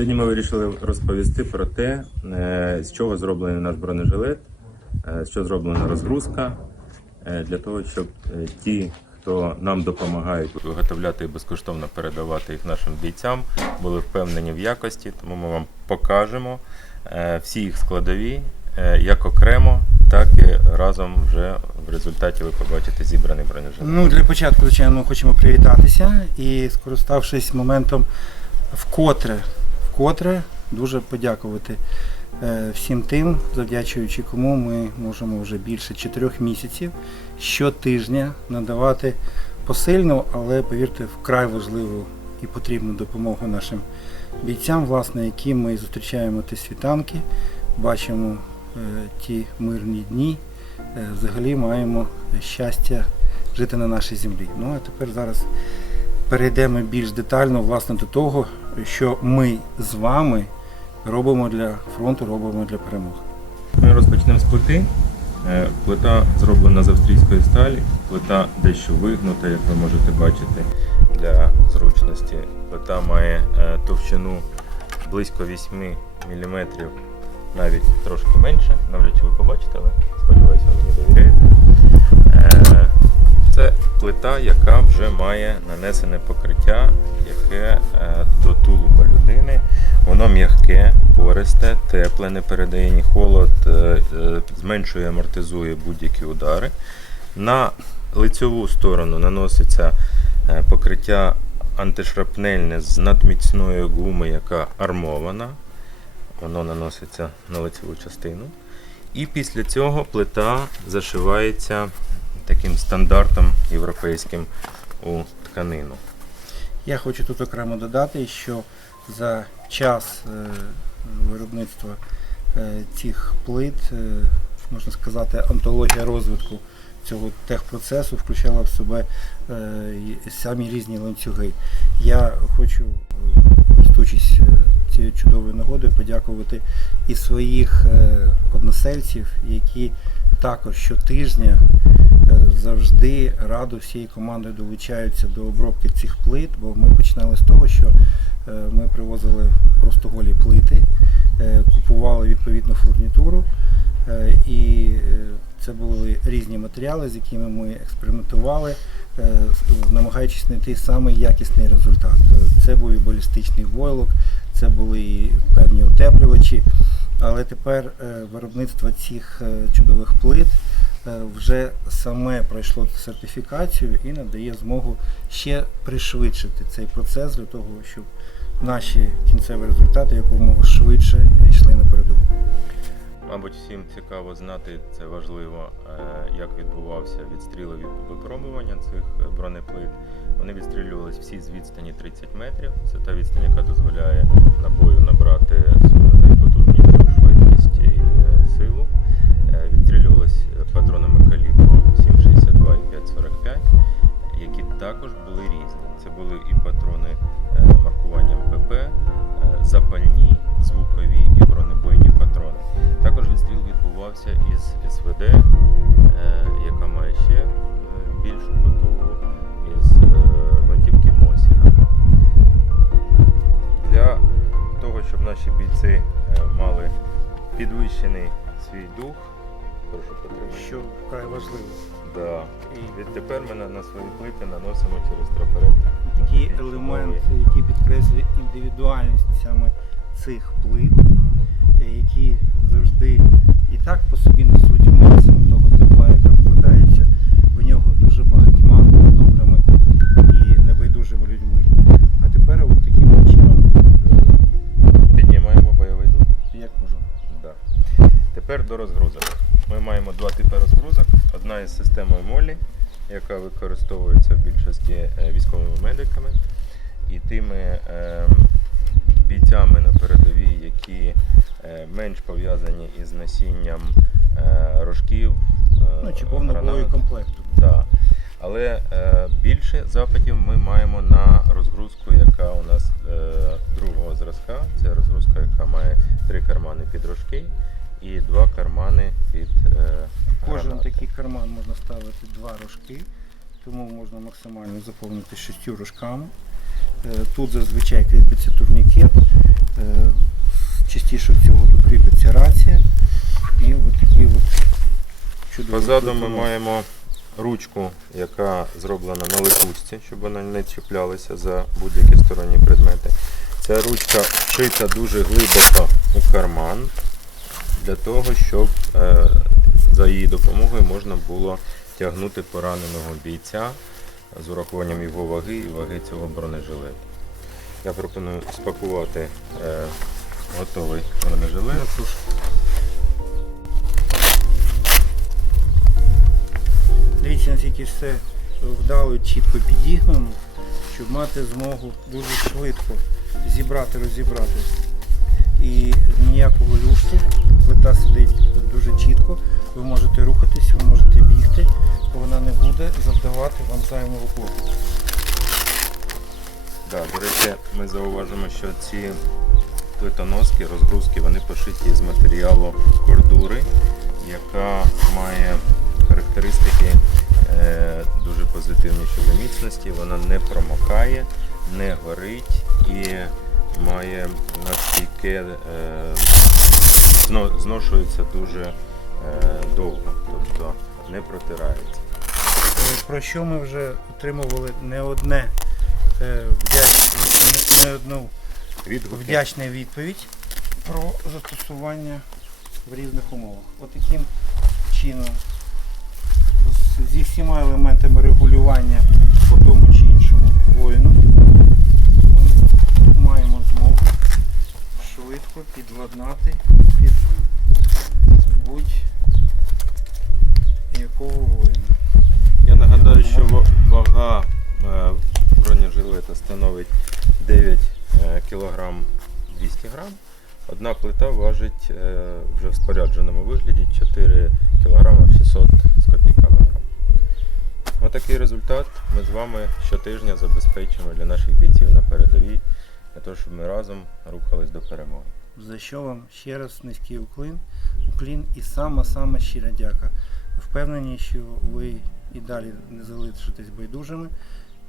Сьогодні ми вирішили розповісти про те, е, з чого зроблений наш бронежилет, е, з чого зроблена розгрузка, е, для того, щоб ті, хто нам допомагають виготовляти і безкоштовно передавати їх нашим бійцям, були впевнені в якості. Тому ми вам покажемо всі їх складові, як окремо, так і разом вже в результаті ви побачите зібраний бронежилет. Ну, для початку, звичайно, ми хочемо привітатися і, скориставшись моментом, вкотре, вкотре дуже подякувати е, всім тим, завдячуючи кому ми можемо вже більше чотирьох місяців щотижня надавати посильну, але повірте, вкрай важливу і потрібну допомогу нашим бійцям, власне, які ми зустрічаємо ті світанки, бачимо е, ті мирні дні. Е, Взагалі маємо щастя жити на нашій землі. Ну а тепер зараз перейдемо більш детально власне до того, що ми з вами робимо для фронту, робимо для перемоги. Ми розпочнемо з плити. Е, Плита зроблена з австрійської сталі, плита дещо вигнута, як ви можете бачити для зручності. Плита має е, товщину близько 8 мм, навіть трошки менше. Навряд чи ви побачите, але сподіваюся, ви мені довіряєте. Це плита, яка вже має нанесене покриття, яке е, до тулуба людини. Воно м'яке, пористе, тепле, не передає ні холод, е, е, зменшує, амортизує будь-які удари. На лицьову сторону наноситься покриття антишрапнельне з надміцної гуми, яка армована. Воно наноситься на лицеву частину. І після цього плита зашивається таким стандартом європейським у тканину. Я хочу тут окремо додати, що за час е, виробництва е, цих плит, е, можна сказати, антологія розвитку цього техпроцесу включала в себе самі різні ланцюги. Я хочу, користуючись цією чудовою нагодою, подякувати і своїх односельців, які також щотижня завжди радо всією командою долучаються до обробки цих плит, бо ми починали з того, що е, ми привозили просто голі плити, е, купували відповідну фурнітуру, е, і е, це були різні матеріали, з якими ми експериментували, е, намагаючись знайти самий якісний результат. Е, Це був і балістичний войлок, це були і певні утеплювачі. Але тепер е, виробництво цих е, чудових плит е, вже саме пройшло сертифікацію і надає змогу ще пришвидшити цей процес для того, щоб наші кінцеві результати якомога швидше йшли на передову. Мабуть, всім цікаво знати, це важливо, е, як відбувався відстріл випробування цих е, бронеплит. Вони відстрілювались всі з відстані 30 метрів. Це та відстань, яка дозволяє набою набрати свою найпотужнішу швидкість і е, силу. Е, Відстрілювались е, патронами калібру 7,62 і 5,45, які також були різні. Це були і патрони е, маркуванням ПП, запальні, звукові і бронебойні патрони. Також відстріл відбувався із СВД, яка має ще більшу потугу, із гвинтівки Мосіна. Для того, щоб наші бійці мали підвищений свій дух, прошу підтримати. Що вкрай важливо. Да. І відтепер ми на, на свої плити наносимо через трафарет. Такий елемент, який підкреслює індивідуальність саме цих плит, е, які завжди і так по собі несуть максимум того тепла, яка вкладається в нього дуже багатьма добрими і небайдужими людьми. А тепер от таким чином, Піднімаємо бойовий дух. е, як можу. Да. Тепер до розгрузок. Ми маємо два типи розгрузок. Одна із системою Молі, яка використовується в більшості е, військовими медиками, і тими е, бійцями на передовій, які е, менш пов'язані із носінням е, рожків. Ну чи повного гранат. боєкомплекту. Да. Але більше запитів ми маємо на розгрузку, яка у нас другого зразка. Це розгрузка, яка має три кармани під рожки і два кармани під е, Кожен такий карман можна ставити два рожки, тому можна максимально заповнити шістю рожками. Е, Тут зазвичай кріпиться турнікет, е, частіше всього тут кріпиться рація. І от такі от чудові. Позаду ми маємо ручку, яка зроблена на липусті, щоб вона не чіплялася за будь-які сторонні предмети. Ця ручка вшита дуже глибоко у карман для того, щоб е, за її допомогою можна було тягнути пораненого бійця з урахуванням його ваги і ваги цього бронежилета. Я пропоную спакувати е, готовий бронежилет. Дивіться, наскільки все вдало, чітко підігнано, щоб мати змогу дуже швидко зібрати, розібрати. І сидить дуже чітко, ви можете рухатись, ви можете бігти, вона не буде завдавати вам зайвого клопоту. Да, до речі, ми зауважимо, що ці плитоноски, розгрузки, вони пошиті з матеріалу кордури, яка має характеристики е, дуже позитивні щодо міцності. Вона не промокає, не горить і має надстійке, е, зношується дуже е, довго, тобто не протирається. Е, Про що ми вже отримували не одне е, не одну вдячна відповідь про застосування в різних умовах. Отаким чином, зі всіма елементами регулювання по тому чи іншому воїну, ми маємо змогу швидко підладнати під будь-якого воїна. Я нагадаю, що вага е, бронежилета становить 9 кг 200 г. Одна плита важить е, вже в спорядженому вигляді 4 кг 600 з копійками грам. Отакий результат ми з вами щотижня забезпечуємо для наших бійців на передовій, для того, щоб ми разом рухались до перемоги. За що вам ще раз низький уклін, уклін і сама сама щира дяка. Впевнені, що ви і далі не залишитесь байдужими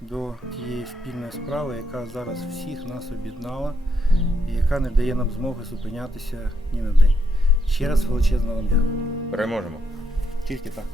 до тієї спільної справи, яка зараз всіх нас об'єднала і яка не дає нам змоги зупинятися ні на день. Ще раз величезно вам дякую. Переможемо! Тільки так.